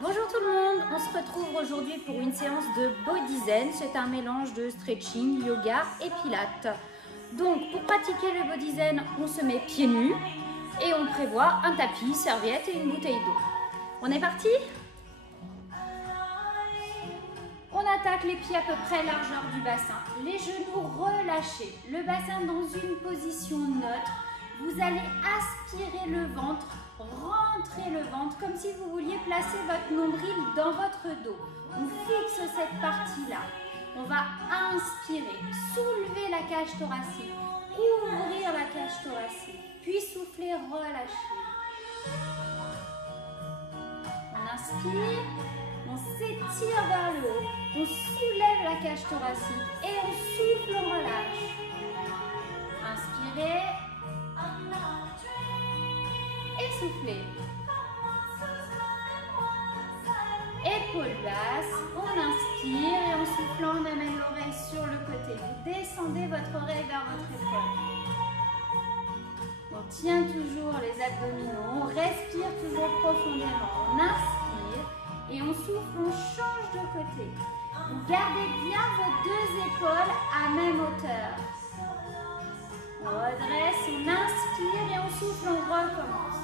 Bonjour tout le monde, on se retrouve aujourd'hui pour une séance de Body Zen. C'est un mélange de stretching, yoga et pilates. Donc pour pratiquer le Body Zen, on se met pieds nus et on prévoit un tapis, serviette et une bouteille d'eau. On est parti? On attaque les pieds à peu près largeur du bassin, les genoux relâchés, le bassin dans une position neutre. Vous allez aspirer le ventre, rentrer le ventre comme si vous vouliez placer votre nombril dans votre dos. On fixe cette partie-là. On va inspirer, soulever la cage thoracique, ouvrir la cage thoracique, puis souffler, relâcher. On inspire, on s'étire vers le haut, on soulève la cage thoracique et on souffle, on relâche. Inspirez. Et soufflez. Épaules basses, on inspire et en soufflant, on amène l'oreille sur le côté. Vous descendez votre oreille vers votre épaule. On tient toujours les abdominaux, on respire toujours profondément. On inspire et on souffle, on change de côté. Vous gardez bien vos deux épaules à même hauteur. On redresse, on inspire et on souffle, on recommence.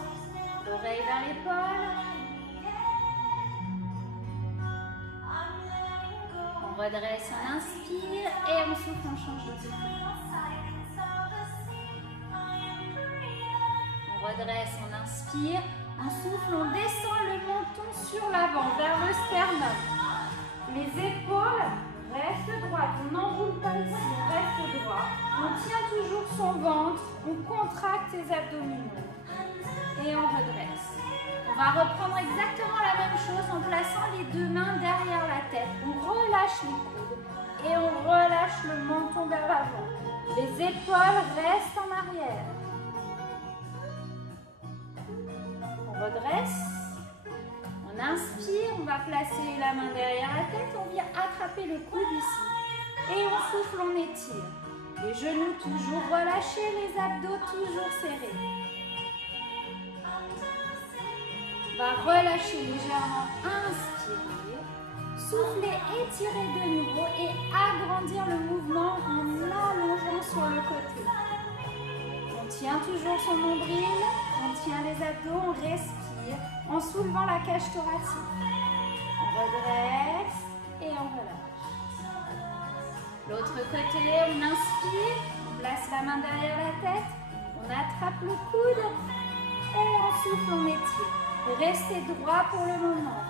L'oreille vers l'épaule. On redresse, on inspire et on souffle, on change de côté. On redresse, on inspire, on souffle, on descend le menton sur l'avant, vers le sternum. Les épaules restent droites, on n'enroule pas ici, on reste droit. On tient toujours son ventre, on contracte les abdominaux. Et on redresse. On va reprendre exactement la même chose en plaçant les deux mains derrière la tête. On relâche les coudes et on relâche le menton vers l'avant. Les épaules restent en arrière. On redresse. On inspire, on va placer la main derrière la tête. On vient attraper le coude ici. Et on souffle, on étire. Les genoux toujours relâchés, les abdos toujours serrés. On va relâcher légèrement, inspirer, souffler, étirer de nouveau et agrandir le mouvement en allongeant sur le côté. On tient toujours son nombril, on tient les abdos, on respire en soulevant la cage thoracique. On redresse et on relâche. L'autre côté, on inspire, on place la main derrière la tête, on attrape le coude et on souffle, on étire. Restez droit pour le moment.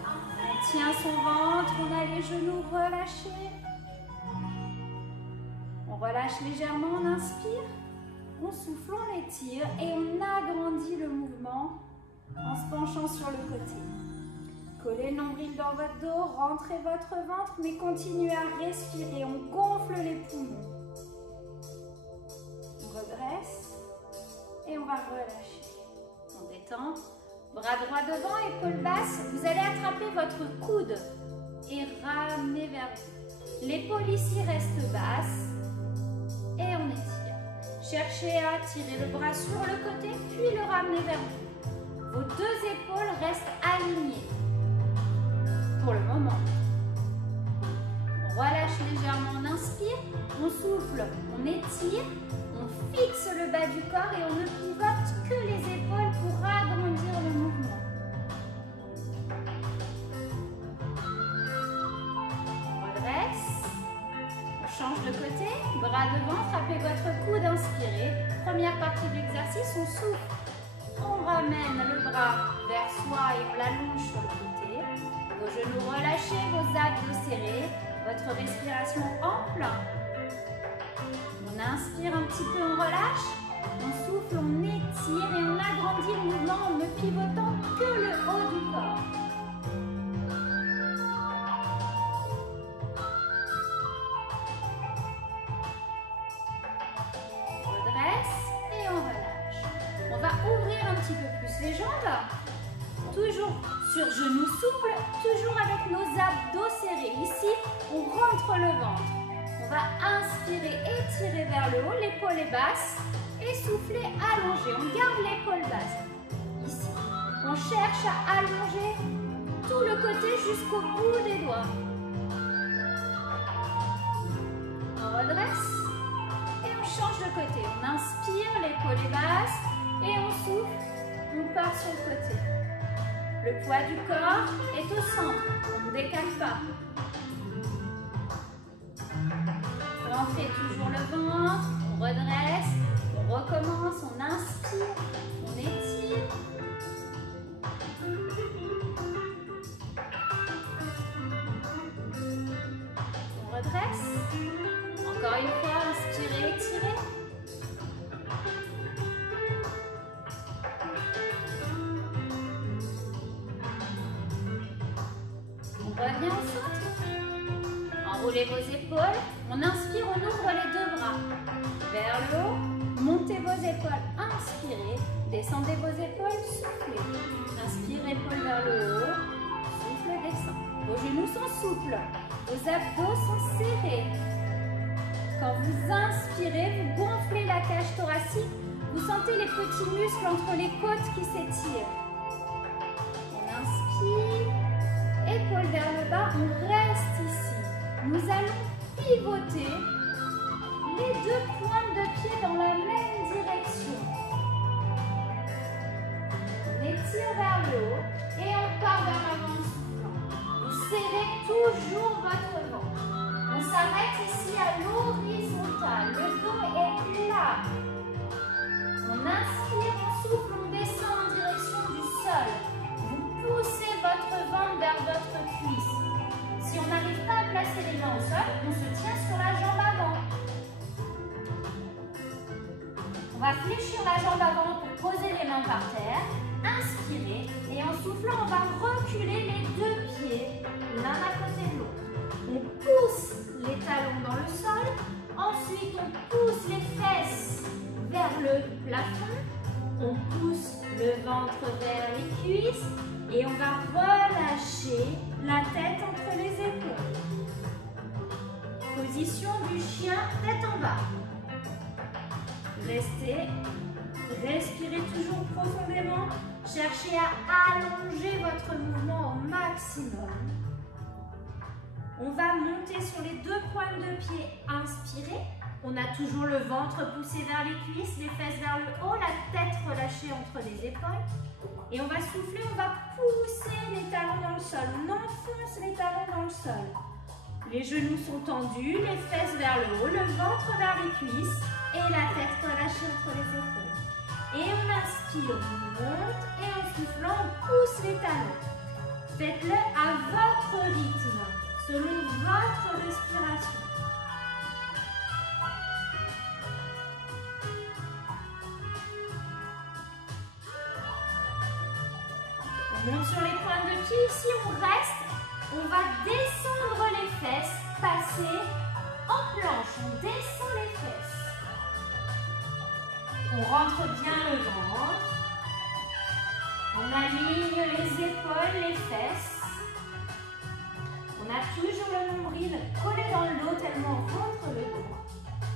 On tient son ventre, on a les genoux relâchés. On relâche légèrement, on inspire. On souffle, on étire et on agrandit le mouvement en se penchant sur le côté. Collez le nombril dans votre dos, rentrez votre ventre, mais continuez à respirer. On gonfle les poumons. On redresse et on va relâcher. On détend. Bras droit devant, épaules basses, vous allez attraper votre coude et ramener vers vous. L'épaule ici reste basse et on étire. Cherchez à tirer le bras sur le côté, puis le ramener vers vous. Vos deux épaules restent alignées pour le moment. On relâche légèrement, on inspire, on souffle, on étire, on fixe le bas du corps et on ne pivote que les épaules pour agrandir le mouvement. On redresse, on change de côté, bras devant, frappez votre coude, inspirez. Première partie de l'exercice, on souffle. On ramène le bras vers soi et on l'allonge sur le côté. Vos genoux relâchés, vos abdos serrés, votre respiration ample. On inspire un petit peu, on relâche, on souffle, on étire et on agrandit le mouvement en ne pivotant que le haut du corps. On redresse et on relâche. On va ouvrir un petit peu plus les jambes, toujours sur genoux souples, toujours avec nos abdos serrés. Ici, on rentre le ventre. On va inspirer, étirer vers le haut, l'épaule est basse et souffler, allonger. On garde l'épaule basse. Ici, on cherche à allonger tout le côté jusqu'au bout des doigts. On redresse et on change de côté. On inspire, l'épaule est basse et on souffle, on part sur le côté. Le poids du corps est au centre, on ne décale pas. Rentrez toujours le ventre, on redresse, on recommence, on inspire, on étire. On redresse. Encore une fois, inspirez, étirez. On revient au centre. Enroulez vos épaules. On inspire, on ouvre les deux bras vers le haut. Montez vos épaules, inspirez. Descendez vos épaules, soufflez. Inspire, épaules vers le haut. Souffle, descend. Vos genoux sont souples. Vos abdos sont serrés. Quand vous inspirez, vous gonflez la cage thoracique. Vous sentez les petits muscles entre les côtes qui s'étirent. On inspire. Épaules vers le bas, on reste ici. Nous allons pivoter les deux pointes de pied dans la même direction. On étire vers le haut et on part vers l'avant en soufflant. Vous serrez toujours votre ventre. On s'arrête ici à l'horizontale. Le dos est plat. On inspire, on souffle, on descend en direction du sol. Vous poussez votre ventre vers votre cuisse. Si on n'arrive pas à placer les mains au sol, on se tient sur la jambe avant. On va fléchir la jambe avant pour poser les mains par terre. Inspirez et en soufflant, on va reculer les deux pieds l'un à côté de l'autre. On pousse les talons dans le sol. Ensuite, on pousse les fesses vers le plafond. On pousse le ventre vers les cuisses. Et on va relâcher la tête entre les épaules. Position du chien, tête en bas. Restez, respirez toujours profondément. Cherchez à allonger votre mouvement au maximum. On va monter sur les deux pointes de pied. Inspirez. On a toujours le ventre poussé vers les cuisses, les fesses vers le haut, la tête relâchée entre les épaules. Et on va souffler, on va pousser les talons dans le sol. On enfonce les talons dans le sol. Les genoux sont tendus, les fesses vers le haut, le ventre vers les cuisses et la tête relâchée entre les épaules. Et on inspire, on monte et en soufflant, on pousse les talons. Faites-le à votre rythme, selon votre respiration. On monte sur les pointes de pied, ici on reste, on va descendre les fesses, passer en planche, on descend les fesses. On rentre bien le ventre, on aligne les épaules, les fesses. On a toujours le nombril collé dans le dos tellement on rentre le dos.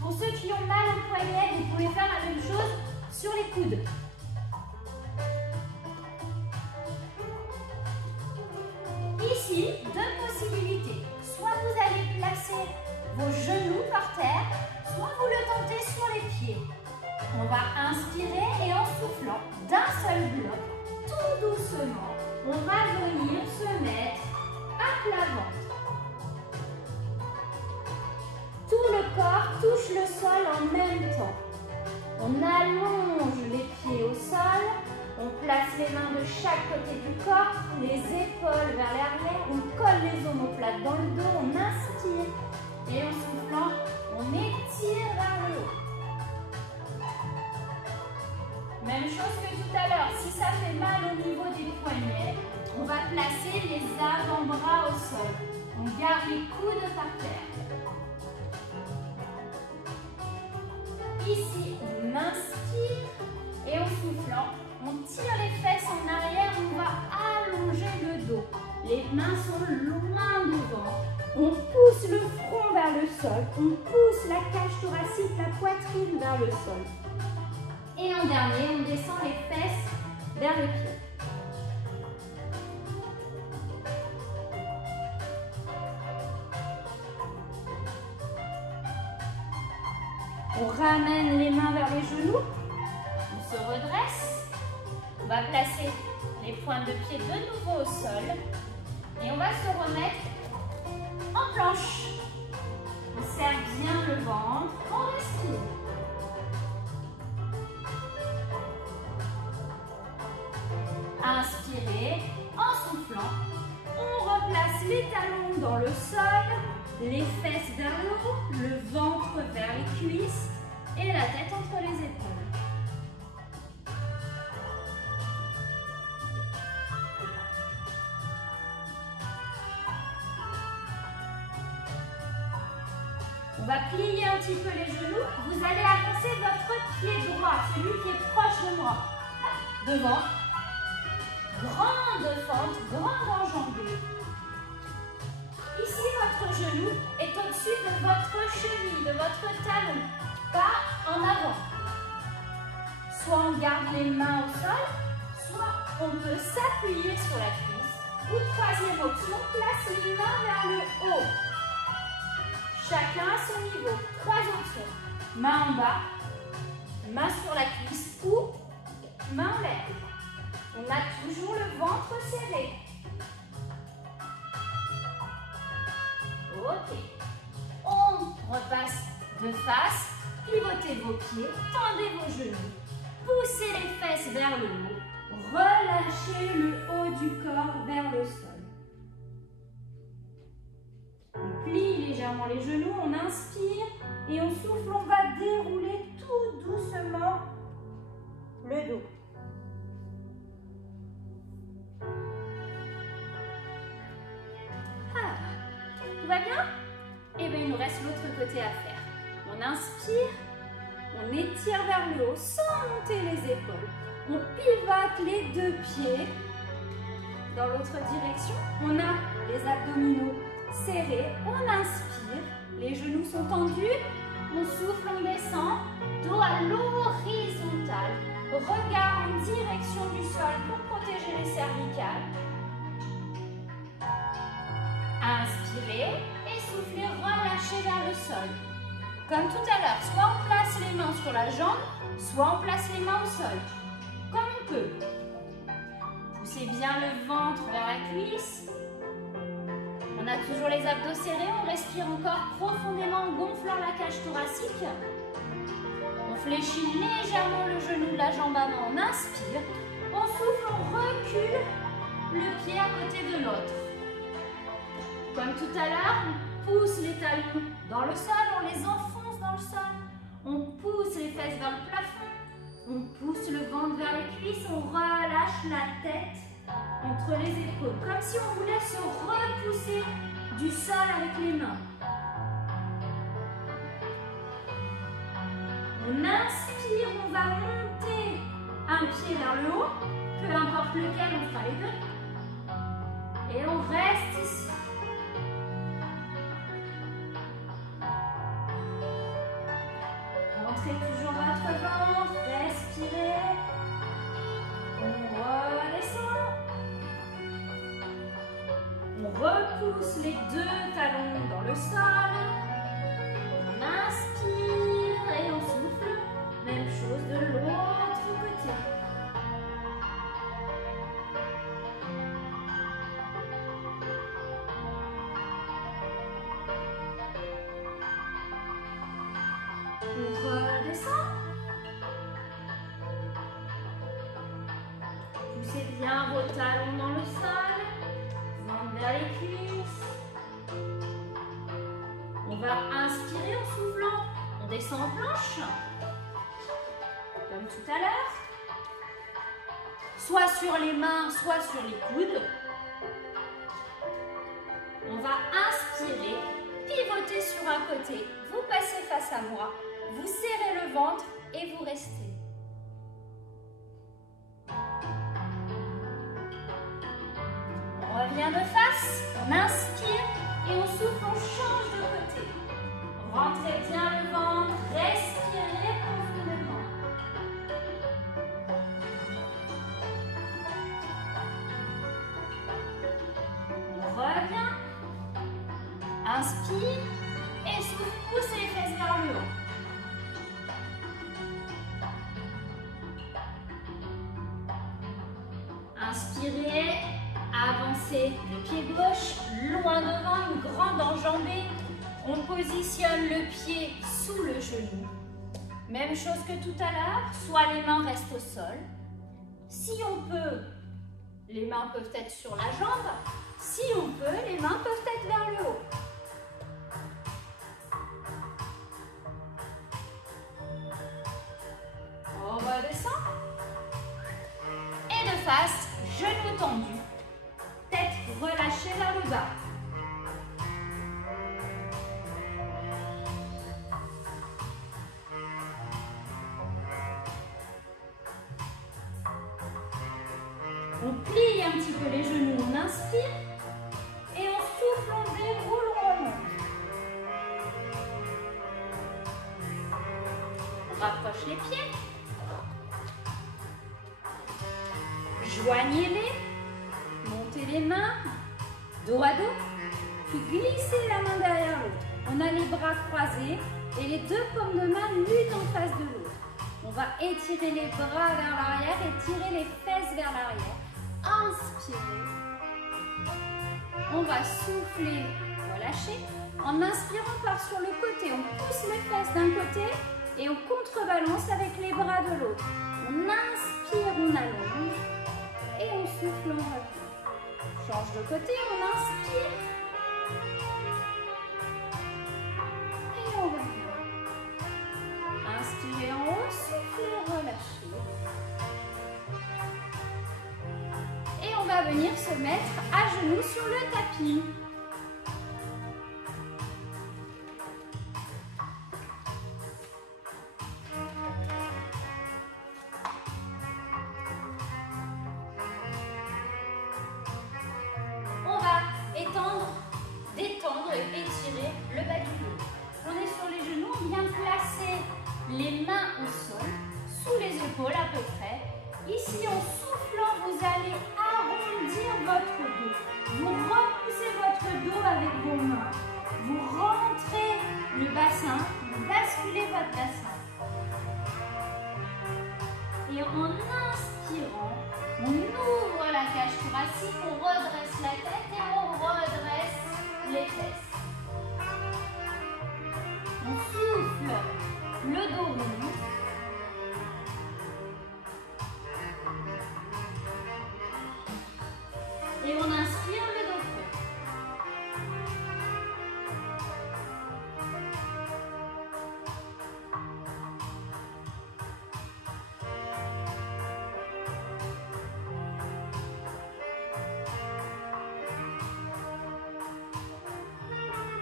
Pour ceux qui ont mal au poignet, vous pouvez faire la même chose sur les coudes. Ici, deux possibilités. Soit vous allez placer vos genoux par terre, soit vous le tentez sur les pieds. On va inspirer et en soufflant d'un seul bloc, tout doucement, on va venir se mettre à plat ventre. Tout le corps touche le sol en même temps. On allonge les pieds au sol. On place les mains de chaque côté du corps, les épaules vers l'arrière, on colle les omoplates dans le dos, on inspire et en soufflant, on étire vers le haut. Même chose que tout à l'heure, si ça fait mal au niveau des poignets, on va placer les avant-bras au sol. On garde les coudes par terre. Ici, on inspire et en soufflant, on tire les fesses en arrière, on va allonger le dos. Les mains sont loin devant. On pousse le front vers le sol. On pousse la cage thoracique, la poitrine vers le sol. Et en dernier, on descend les fesses vers le pied. On ramène les mains vers les genoux. On se redresse. On va placer les pointes de pied de nouveau au sol. Et on va se remettre en planche. On serre bien le ventre. On respire. Inspirez en soufflant. On replace les talons dans le sol, les fesses vers le haut, le ventre vers les cuisses et la tête entre les épaules. On va plier un petit peu les genoux. Vous allez avancer votre pied droit, celui qui est proche de moi. Devant. Grande fente, grande enjambée. Ici, votre genou est au-dessus de votre cheville, de votre talon, pas en avant. Soit on garde les mains au sol, soit on peut s'appuyer sur la cuisse. Ou troisième option, place les mains vers le haut. Chacun à son niveau. Trois options. Main en bas, main sur la cuisse ou main en l'air. On a toujours le ventre serré. Ok. On repasse de face. Pivotez vos pieds. Tendez vos genoux. Poussez les fesses vers le haut. Relâchez le haut du corps vers le sol. On plie légèrement les genoux. On inspire. Et on souffle. On va dérouler tout doucement le dos. Tout va bien? Et bien, il nous reste l'autre côté à faire. On inspire, on étire vers le haut sans monter les épaules. On pivote les deux pieds dans l'autre direction. On a les abdominaux serrés. On inspire, les genoux sont tendus. On souffle, on descend. Dos à l'horizontale. Regard en direction du sol pour protéger les cervicales. Inspirez et soufflez, relâchez vers le sol. Comme tout à l'heure, soit on place les mains sur la jambe, soit on place les mains au sol. Comme on peut. Poussez bien le ventre vers la cuisse. On a toujours les abdos serrés, on respire encore profondément en gonflant la cage thoracique. On fléchit légèrement le genou de la jambe avant, on inspire. On souffle, on recule le pied à côté de l'autre. Comme tout à l'heure, on pousse les talons dans le sol, on les enfonce dans le sol. On pousse les fesses vers le plafond. On pousse le ventre vers les cuisses, on relâche la tête entre les épaules. Comme si on voulait se repousser du sol avec les mains. On inspire, on va monter un pied vers le haut. Peu importe lequel, on fera les deux. Et on reste ici. Rentrez toujours votre ventre, respirez. On redescend. On repousse les deux talons dans le sol. On inspire et on souffle. Même chose de l'autre côté. On redescend. Poussez bien vos talons dans le sol. Ventre vers les cuisses. On va inspirer en soufflant. On descend en planche. Comme tout à l'heure. Soit sur les mains, soit sur les coudes. On va inspirer, pivoter sur un côté. Vous passez face à moi. Vous serrez le ventre et vous restez. On revient de face, on inspire et on souffle, on change de côté. Rentrez bien le ventre, respirez profondément. On revient, inspire et souffle, poussez les fesses vers le haut. Inspirez, avancez le pied gauche, loin devant, une grande enjambée. On positionne le pied sous le genou. Même chose que tout à l'heure, soit les mains restent au sol. Si on peut, les mains peuvent être sur la jambe. Si on peut, les mains peuvent être vers le haut. On redescend. Et de face, genoux tendus, tête relâchée vers le bas. On plie un petit peu les genoux, on inspire et on souffle, on déroule, on remonte. On rapproche les pieds. Joignez-les, montez les mains, dos à dos, puis glissez la main derrière l'autre. On a les bras croisés et les deux paumes de main l'une en face de l'autre. On va étirer les bras vers l'arrière et tirer les fesses vers l'arrière. Inspirez. On va souffler, relâcher. En inspirant, on part sur le côté. On pousse les fesses d'un côté et on contrebalance avec les bras de l'autre. On inspire, on allonge. Et on souffle, on revient. Change de côté, on inspire. Et on revient. Inspirez en haut, soufflez, relâchez. Et on va venir se mettre à genoux sur le tapis. Détendre et étirer le bas du dos. On est sur les genoux, on vient placer les mains au sol, sous les épaules à peu près. Ici, en soufflant, vous allez arrondir votre dos. Vous repoussez votre dos avec vos mains. Vous rentrez le bassin, vous basculez votre bassin. Et en inspirant, on ouvre la cage thoracique, on redresse la tête et on redresse les fesses. On souffle, le dos rond. Et on inspire, le dos creux.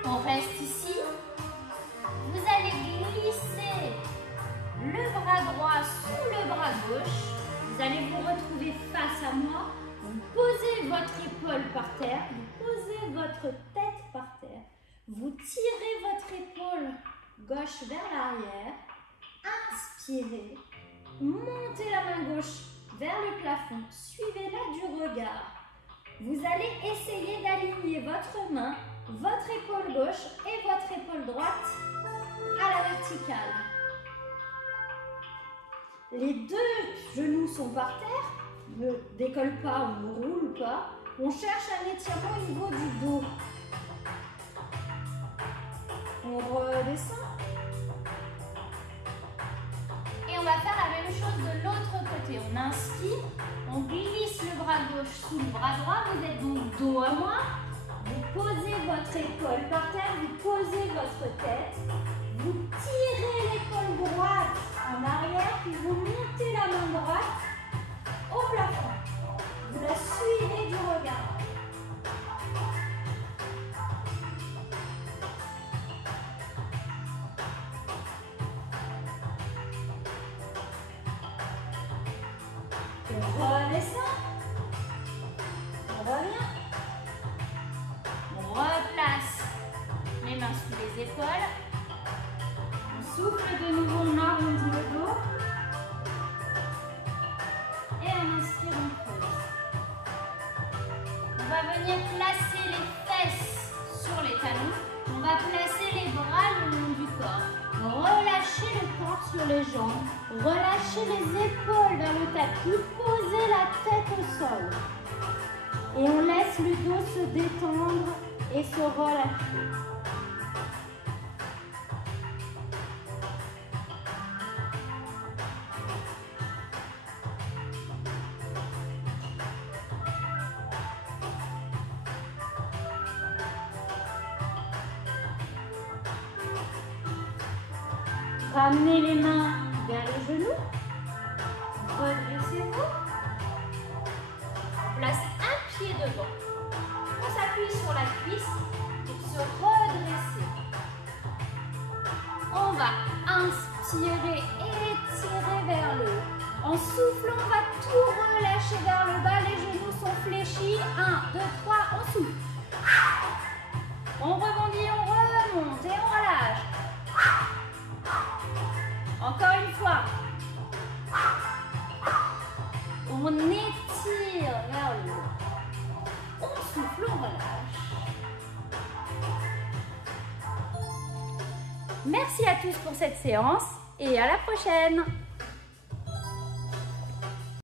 On reste ici. Vous allez glisser le bras droit sous le bras gauche. Vous allez vous retrouver face à moi. Vous posez votre épaule par terre. Vous posez votre tête par terre. Vous tirez votre épaule gauche vers l'arrière. Inspirez. Montez la main gauche vers le plafond. Suivez-la du regard. Vous allez essayer d'aligner votre main, votre épaule gauche et votre épaule droite à la verticale. Les deux genoux sont par terre, ne décollent pas ou ne roulent pas. On cherche un étirement au niveau du dos. On redescend. Et on va faire la même chose de l'autre côté. On inspire, on glisse le bras gauche sous le bras droit. Vous êtes donc dos à moi. Vous posez votre épaule par terre, vous posez votre tête. Vous tirez l'épaule droite en arrière, puis vous montez la main droite au plafond. Vous la suivez du regard. On redescend. On revient. On replace les mains sous les épaules. On souffle de nouveau, on arrondit le dos. Et on inspire, on pose. On va venir placer les fesses sur les talons. On va placer les bras le long du corps. Relâchez le corps sur les jambes. Relâchez les épaules vers le tapis. Posez la tête au sol. laisse le dos se détendre et se relâcher. Ramenez les mains vers les genoux. Redressez-vous. On place un pied devant. On s'appuie sur la cuisse pour se redresser. On va inspirer, étirer vers le haut. En soufflant, on va tout relâcher vers le bas. Les genoux sont fléchis. 1, 2, 3, on souffle. On rebondit, on remonte et on relâche. Encore une fois. On étire vers le haut. On souffle, on relâche. Merci à tous pour cette séance et à la prochaine.